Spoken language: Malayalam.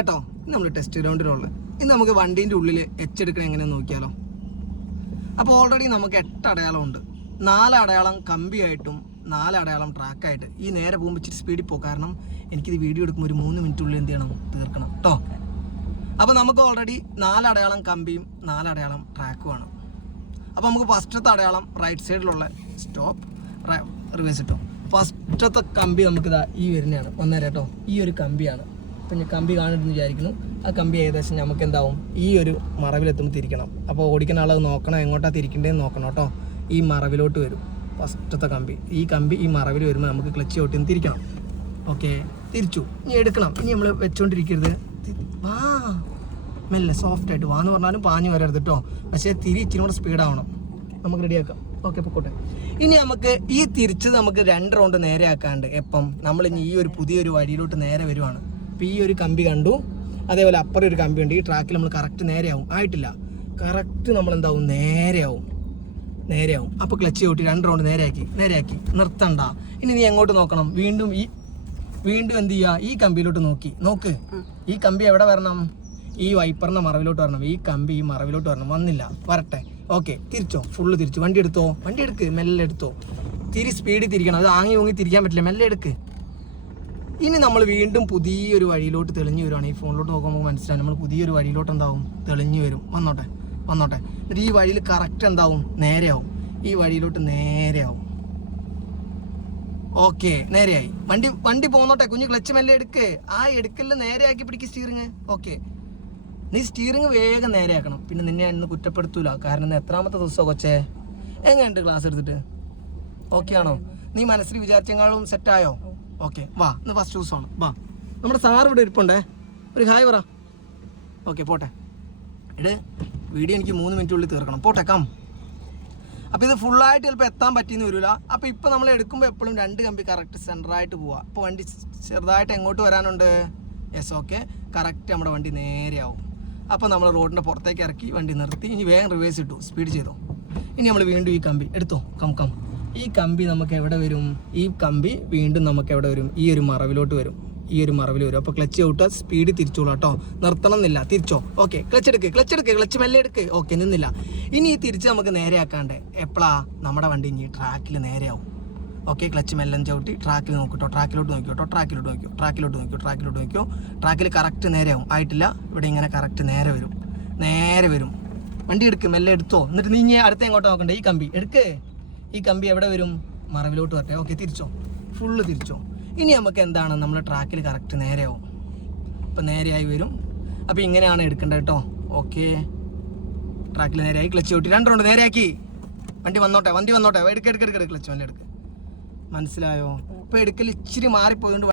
കേട്ടോ, നമ്മൾ ടെസ്റ്റ് ഗ്രൗണ്ടിലുള്ള ഇന്ന് നമുക്ക് വണ്ടീൻ്റെ ഉള്ളിൽ എച്ചെടുക്കണം എങ്ങനെയാണെന്ന് നോക്കിയാലോ. അപ്പോൾ ഓൾറെഡി നമുക്ക് 8 അടയാളമുണ്ട്. 4 അടയാളം കമ്പിയായിട്ടും 4 അടയാളം ട്രാക്കായിട്ട്. ഈ നേരെ പോകുമ്പോൾ ഇച്ചിരി സ്പീഡിൽ പോകും, കാരണം എനിക്കിത് വീഡിയോ എടുക്കുമ്പോൾ ഒരു 3 മിനിറ്റുള്ളിൽ എന്ത് ചെയ്യണം, തീർക്കണം കേട്ടോ. അപ്പോൾ നമുക്ക് ഓൾറെഡി 4 അടയാളം കമ്പിയും 4 അടയാളം ട്രാക്കുമാണ്. അപ്പോൾ നമുക്ക് ഫസ്റ്റത്തെ അടയാളം റൈറ്റ് സൈഡിലുള്ള സ്റ്റോപ്പ് റിവേഴ്സ് ഇട്ടോ. ഫസ്റ്റത്തെ കമ്പി നമുക്കിതാ ഈ വരുന്നതാണ്, വന്നേരം കേട്ടോ. ഈ ഒരു കമ്പിയാണ്. ഇപ്പം ഞാൻ കമ്പി കാണുമെന്ന് വിചാരിക്കുന്നു. ആ കമ്പി ഏകദേശം നമുക്ക് എന്താവും, ഈ ഒരു മറവിലെത്തുമ്പോൾ തിരിക്കണം. അപ്പോൾ ഓടിക്കുന്ന ആളത് നോക്കണം, എങ്ങോട്ടാണ് തിരിക്കേണ്ടതെന്ന് നോക്കണം കേട്ടോ. ഈ മറവിലോട്ട് വരും ഫസ്റ്റത്തെ കമ്പി. ഈ കമ്പി ഈ മറവിൽ വരുമ്പോൾ നമുക്ക് ക്ലച്ച് ചവിട്ടി തിരിക്കണം. ഓക്കെ, തിരിച്ചു. ഇനി എടുക്കണം. ഇനി നമ്മൾ വെച്ചുകൊണ്ടിരിക്കരുത്. വാ മെല്ലെ സോഫ്റ്റായിട്ട് വാന്ന് പറഞ്ഞാലും പാഞ്ഞു വരരുത് കേട്ടോ. പക്ഷേ ഇച്ചിരി കൂടെ സ്പീഡാവണം. നമുക്ക് റെഡിയാക്കാം. ഓക്കെ, പൊക്കോട്ടെ. ഇനി നമുക്ക് ഈ തിരിച്ചത് നമുക്ക് 2 റൗണ്ട് നേരെ ആക്കാണ്ട് എപ്പം നമ്മൾ ഇനി ഈ ഒരു പുതിയൊരു വഴിയിലോട്ട് നേരെ വരുവാണ്. അപ്പോൾ ഈ ഒരു കമ്പി കണ്ടു, അതേപോലെ അപ്പുറം ഒരു കമ്പി ഉണ്ട്. ഈ ട്രാക്കിൽ നമ്മൾ കറക്റ്റ് നേരെയാവും. ആയിട്ടില്ല, കറക്റ്റ് നമ്മൾ എന്താവും, നേരെയാവും. അപ്പോൾ ക്ലച്ച് ചവിട്ടി 2 റൗണ്ട് നേരെയാക്കി നിർത്തണ്ട. ഇനി നീ എങ്ങോട്ട് നോക്കണം, വീണ്ടും എന്ത് ചെയ്യുക, ഈ കമ്പിയിലോട്ട് നോക്ക്. ഈ കമ്പി എവിടെ വരണം, ഈ വൈപ്പറിൻ്റെ മറവിലോട്ട് വരണം. ഈ കമ്പി ഈ മറവിലോട്ട് വരണം. വന്നില്ല, വരട്ടെ. ഓക്കെ, തിരിച്ചോ, ഫുള്ള് തിരിച്ചു. വണ്ടി എടുക്ക്, മെല്ലെ എടുത്തോ. സ്പീഡിൽ തിരിക്കണം. അത് ആങ്ങി തിരിക്കാൻ പറ്റില്ല, മെല്ലെ എടുക്ക്. ഇനി നമ്മൾ വീണ്ടും പുതിയൊരു വഴിയിലോട്ട് തെളിഞ്ഞു വരുവാണ്. ഈ ഫോണിലോട്ട് നോക്കുമ്പോൾ മനസ്സിലാവും, നമ്മൾ പുതിയൊരു വഴിയിലോട്ട് എന്താവും, തെളിഞ്ഞു വരും. വന്നോട്ടെ. എന്നിട്ട് ഈ വഴിയിൽ കറക്റ്റ് എന്താവും, നേരെയാവും. ഈ വഴിയിലോട്ട് നേരെയാവും. ഓക്കെ, നേരെയായി. വണ്ടി പോന്നോട്ടെ. കുഞ്ഞു ക്ലച്ച് മെല്ലെ എടുക്ക്. ആ എടുക്കലിൽ നേരെയാക്കി പിടിക്ക് സ്റ്റീറിങ്. ഓക്കെ, നീ സ്റ്റീറിങ് വേഗം നേരെയാക്കണം. പിന്നെ നിന്നെ ഇന്ന് കുറ്റപ്പെടുത്തൂല, കാരണം ഇന്ന് എത്രാമത്തെ ദിവസമോ കൊച്ചേ? എങ്ങനെയുണ്ട് ക്ലാസ് എടുത്തിട്ട്? ഓക്കെ ആണോ? നീ മനസ്സിൽ വിചാരിച്ചെങ്ങാളും സെറ്റായോ? ഓക്കെ, വാ. ഇന്ന് ഫസ്റ്റ് ദിവസമാണ്. വാ, നമ്മുടെ സാർ ഇവിടെ ഇരിപ്പുണ്ടേ. ഒരു ഹായ് പറ. ഓക്കെ, പോട്ടെ. വീഡിയോ എനിക്ക് 3 മിനിറ്റുള്ളിൽ തീർക്കണം. പോട്ടെ, കം. അപ്പോൾ ഇത് ഫുള്ളായിട്ട് ചിലപ്പോൾ എത്താൻ പറ്റിയെന്ന് വരില്ല. അപ്പോൾ ഇപ്പോൾ നമ്മൾ എടുക്കുമ്പോൾ എപ്പോഴും 2 കമ്പി കറക്റ്റ് സെൻറ്ററായിട്ട് പോവുക. ഇപ്പോൾ വണ്ടി ചെറുതായിട്ട് എങ്ങോട്ട് വരാനുണ്ട്? Yes, okay. കറക്റ്റ് നമ്മുടെ വണ്ടി നേരെയാവും. അപ്പോൾ നമ്മൾ റോഡിൻ്റെ പുറത്തേക്ക് ഇറക്കി വണ്ടി നിർത്തി. ഇനി വേഗം റിവേഴ്സ് ഇട്ടു, സ്പീഡ് ചെയ്തോ. ഇനി നമ്മൾ വീണ്ടും ഈ കമ്പി എടുത്തോ. കം. ഈ കമ്പി നമുക്ക് എവിടെ വരും? ഈ കമ്പി വീണ്ടും നമുക്ക് എവിടെ വരും? ഈ ഒരു മറവിലോട്ട് വരും. അപ്പോൾ ക്ലച്ച് ചവിട്ടുക, സ്പീഡ് തിരിച്ചോളൂ കേട്ടോ. നിർത്തണം എന്നില്ല, തിരിച്ചോ. ഓക്കെ, ക്ലച്ച് മെല്ലെ എടുക്ക്. ഓക്കെ, നിന്നില്ല. ഇനി ഈ തിരിച്ച് നമുക്ക് നേരെയാക്കാണ്ടേ എപ്പോഴാ നമ്മുടെ വണ്ടി ഇനി ട്രാക്കിൽ നേരെയാവും. ഓക്കെ, ക്ലച്ച് മെല്ലം ചവിട്ടി ട്രാക്കിൽ നോക്കിട്ടോ. ട്രാക്കിലോട്ട് നോക്കിയോ. ട്രാക്കിൽ കറക്റ്റ് നേരെയാവും. ആയിട്ടില്ല, ഇവിടെ ഇങ്ങനെ കറക്റ്റ് നേരെ വരും. വണ്ടി എടുക്ക്, മെല്ലെ എടുത്തോ. എന്നിട്ട് നീ അടുത്ത എങ്ങോട്ട് നോക്കണ്ടേ? ഈ കമ്പി എടുക്ക്. ഈ കമ്പി എവിടെ വരും? മറവിലോട്ട് വരട്ടെ. ഓക്കെ, തിരിച്ചോ, ഫുള്ള് തിരിച്ചോ. ഇനി നമുക്ക് എന്താണ്, നമ്മൾ ട്രാക്കിൽ കറക്റ്റ് നേരെയാവും. അപ്പം നേരെയായി വരും. അപ്പോൾ ഇങ്ങനെയാണ് എടുക്കേണ്ടത് കേട്ടോ. ഓക്കെ, ട്രാക്കിൽ നേരെയായി. ക്ലച്ച് ചവിട്ടി 2 റൗണ്ട് നേരെയാക്കി. വണ്ടി വന്നോട്ടെ. എടുക്ക്. ക്ലച്ച് മെല്ലെ എടുക്ക്. മനസ്സിലായോ? ഇപ്പോൾ എടുക്കൽ ഇച്ചിരി മാറിപ്പോയതുകൊണ്ട്